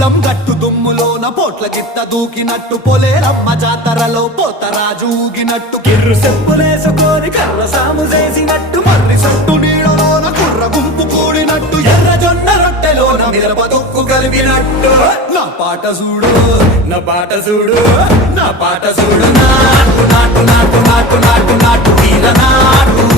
పొలం గట్టు దుమ్ములోన పోట్ల గిత్త దూకినట్టు పొలేరమ్మ జాతరలో పోతరాజు ఊగినట్టు కిర్రు చెప్పులేసుకొని కర్ర సాము చేసినట్టు మర్రి సట్టు నీడలోన కుర్ర గుంపు కూడినట్టు ఎర్ర జొన్న రొట్టెలోన మిరప దొక్కు కలిపినట్టు నా పాట చూడు నా పాట చూడు నా పాట చూడు నాటు నాటు నాటు నాటు నాటు నాటు వీర నాటు